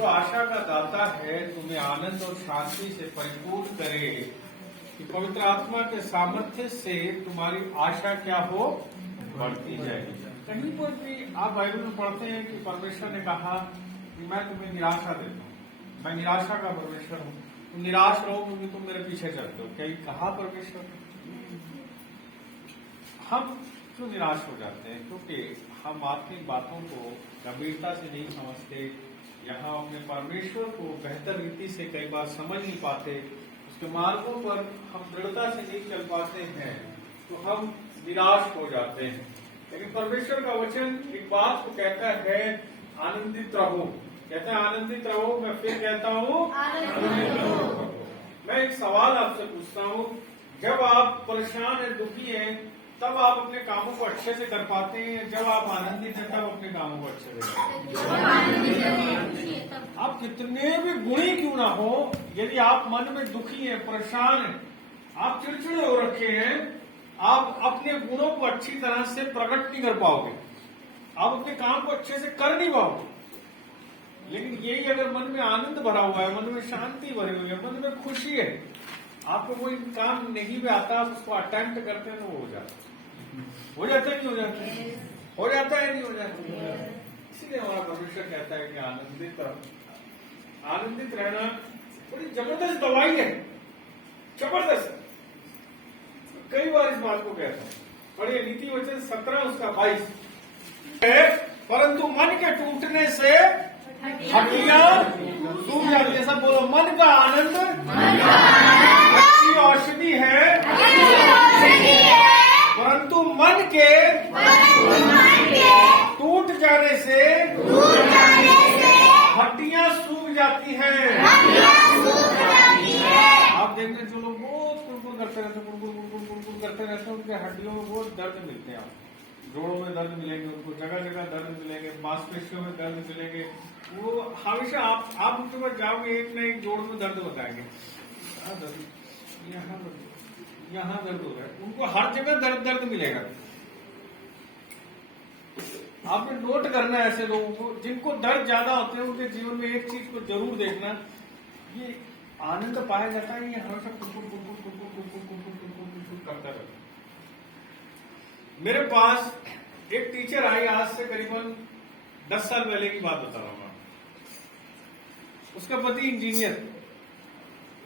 जो आशा का दाता है तुम्हें आनंद और शांति से परिपूर्ण करे कि पवित्र आत्मा के सामर्थ्य से तुम्हारी आशा क्या हो, बढ़ती जाएगी। कहीं पर भी आप बाइबल में पढ़ते हैं कि परमेश्वर ने कहा कि मैं तुम्हें निराशा देता हूँ, मैं निराशा का परमेश्वर हूँ, तुम निराश रहो क्योंकि तुम मेरे पीछे चलते हो। कहीं कहा परमेश्वर ने? हम क्यों निराश हो जाते हैं? क्योंकि हम आत्मिक बातों को गंभीरता से नहीं समझते, यहाँ अपने परमेश्वर को बेहतर रीति से कई बार समझ नहीं पाते, उसके मार्गों पर हम दृढ़ता से नहीं चल पाते हैं, तो हम निराश हो जाते हैं। लेकिन परमेश्वर का वचन एक बात को कहता है, आनंदित रहो। कहता है आनंदित रहो। मैं फिर कहता हूँ आनंदित रहो। मैं एक सवाल आपसे पूछता हूँ, जब आप परेशान हैं, दुखी हैं, तब आप अपने कामों को अच्छे से कर पाते हैं? जब आप आनंदित हैं तब अपने कामों को अच्छे से करते हैं? आप कितने भी गुणी क्यों ना हो, यदि आप मन में दुखी हैं, परेशान हैं, आप चिड़चिड़े हो रखे हैं, आप अपने गुणों को अच्छी तरह से प्रकट नहीं कर पाओगे, आप अपने काम को अच्छे से कर नहीं पाओगे। लेकिन यही अगर मन में आनंद भरा हुआ है, मन में शांति भरी हुई है, मन में खुशी है, आपको कोई काम नहीं भी आता, आप उसको अटेम्प्ट करते हैं तो हो जाता है। हो जाता है नहीं हो जाता है? हो जाता है नहीं हो जाता है? इसीलिए हमारा परमेश्वर कहता है कि आनंदित रहो। आनंदित रहना बड़ी जबरदस्त दवाई है, जबरदस्त। कई बार इस बात को कहता हूँ, पढ़िए नीति वचन 17 उसका 22, परंतु मन के टूटने से हड्डियां सूख जाती है। सब बोलो, मन का आनंद अच्छी औषधि है, परंतु मन के टूट जाने से हड्डियां सूख जाती हैं। आप देख रहे जो लोग बहुत कुड़कुड़ करते रहते, कुड़कुड़ करते रहते हैं, उनके हड्डियों में बहुत दर्द मिलते हैं। आप जोड़ों में दर्द मिलेंगे, उनको जगह जगह दर्द मिलेंगे, मांसपेशियों में दर्द मिलेंगे। वो हमेशा आप उनके पास जाओगे, एक न एक जोड़ में दर्द बताएंगे, यहाँ दर्द हो रहा है, उनको हर जगह दर्द मिलेगा। आपने नोट करना है ऐसे लोगों को जिनको दर्द ज्यादा होते हैं, उनके जीवन में एक चीज को जरूर देखना, ये आनंद पाया जाता है, ये हमेशा कुड़कुड़ करता रहता है। मेरे पास एक टीचर आई, आज से करीबन 10 साल पहले की बात बता रहा हूं। उसका पति इंजीनियर,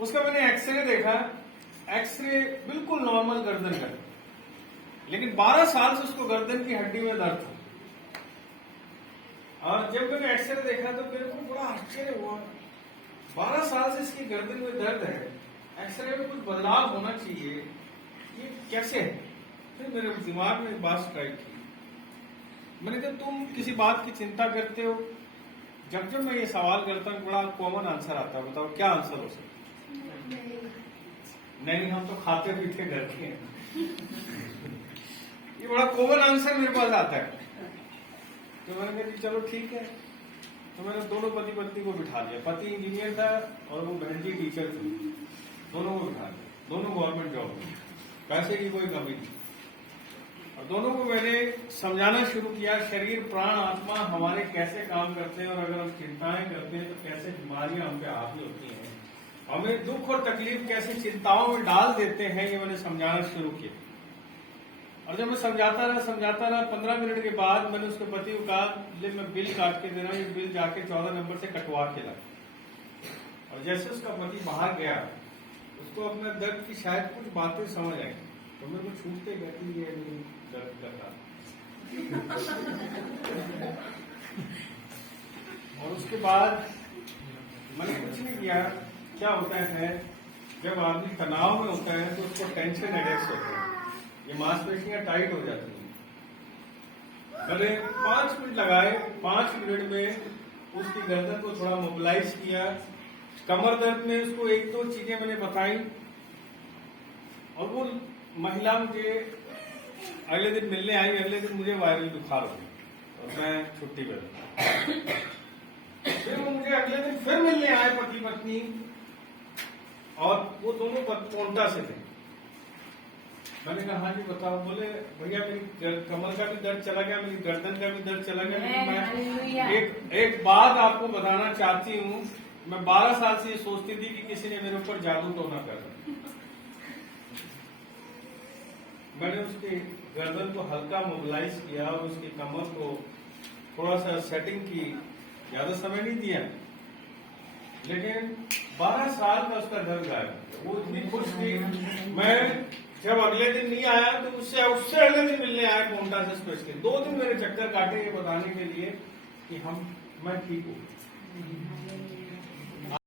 उसका मैंने एक्सरे देखा, एक्सरे बिल्कुल नॉर्मल गर्दन का, लेकिन 12 साल से उसको गर्दन की हड्डी में दर्द था। और जब मैंने एक्सरे देखा तो मेरे को बड़ा आश्चर्य हुआ, 12 साल से इसकी गर्दन में दर्द है, एक्सरे में कुछ बदलाव होना चाहिए, ये कैसे है? फिर मेरे दिमाग में एक बात स्ट्राइक की, मैंने कहा तुम किसी बात की चिंता करते हो, जब जब मैं ये सवाल करता हूँ बड़ा कॉमन आंसर आता है, बताओ क्या आंसर हो सकता? नहीं, हम तो खाते पीते घर के हैं। ये बड़ा कॉमन आंसर मेरे पास आता है। तो मैंने कहा चलो ठीक है, तो मैंने दोनों पति पत्नी को बिठा दिया। पति इंजीनियर था और वो बहन जी टीचर थी, दोनों को बिठा दिया, दोनों गवर्नमेंट जॉब में, पैसे की कोई कमी नहीं। और दोनों को मैंने समझाना शुरू किया, शरीर प्राण आत्मा हमारे कैसे काम करते हैं, और अगर हम चिंताएं करते हैं तो कैसे बीमारियां हम पे हावी होती हैं, हमें दुख और तकलीफ कैसे चिंताओं में डाल देते हैं, ये मैंने समझाना शुरू किया। और जब मैं समझाता रहा 15 मिनट के बाद मैंने उसके पति को कहा, ले मैं बिल काट के दे रहा हूँ, ये बिल जाके 14 नंबर से कटवा के ला। और जैसे उसका पति बाहर गया, उसको अपने दर्द की शायद कुछ बातें समझ आई, तो मेरे को छूटते कहती है दर्द करता। और उसके बाद मैंने कुछ नहीं किया। क्या होता है, जब आदमी तनाव में होता है तो उसको टेंशन हेडेक्स होते हैं, ये मांसपेशियां टाइट हो जाती हैं। मैंने 5 मिनट लगाए, 5 मिनट में उसकी गर्दन को थोड़ा मोबिलाइज किया। कमर दर्द में उसको 1-2 चीजें मैंने बताई, और वो महिला मुझे अगले दिन मिलने आई। अगले दिन मुझे वायरल बुखार हो गया और मैं छुट्टी पर था। फिर वो मुझे अगले दिन फिर मिलने आए, पति पत्नी, और वो दोनों पोंटा से थे। मैंने कहा हाँ जी बताओ। बोले भैया मेरी कमर का भी दर्द चला गया, मेरी गर्दन का भी दर्द चला गया, लेकिन मैं एक बात आपको बताना चाहती हूँ, मैं 12 साल से ये सोचती थी कि किसी ने मेरे ऊपर जादू तो ना कर। मैंने उसकी गर्दन को हल्का मोबिलाइज किया और उसकी कमर को थोड़ा सा सेटिंग की, ज्यादा समय नहीं दिया, लेकिन 12 साल का उसका दर्द गायब। वो इतनी खुश थी। मैं जब अगले दिन नहीं आया तो उससे अगले दिन मिलने आया कोंटा से स्पेशली। 2 दिन मेरे चक्कर काटे ये बताने के लिए कि मैं ठीक हूँ।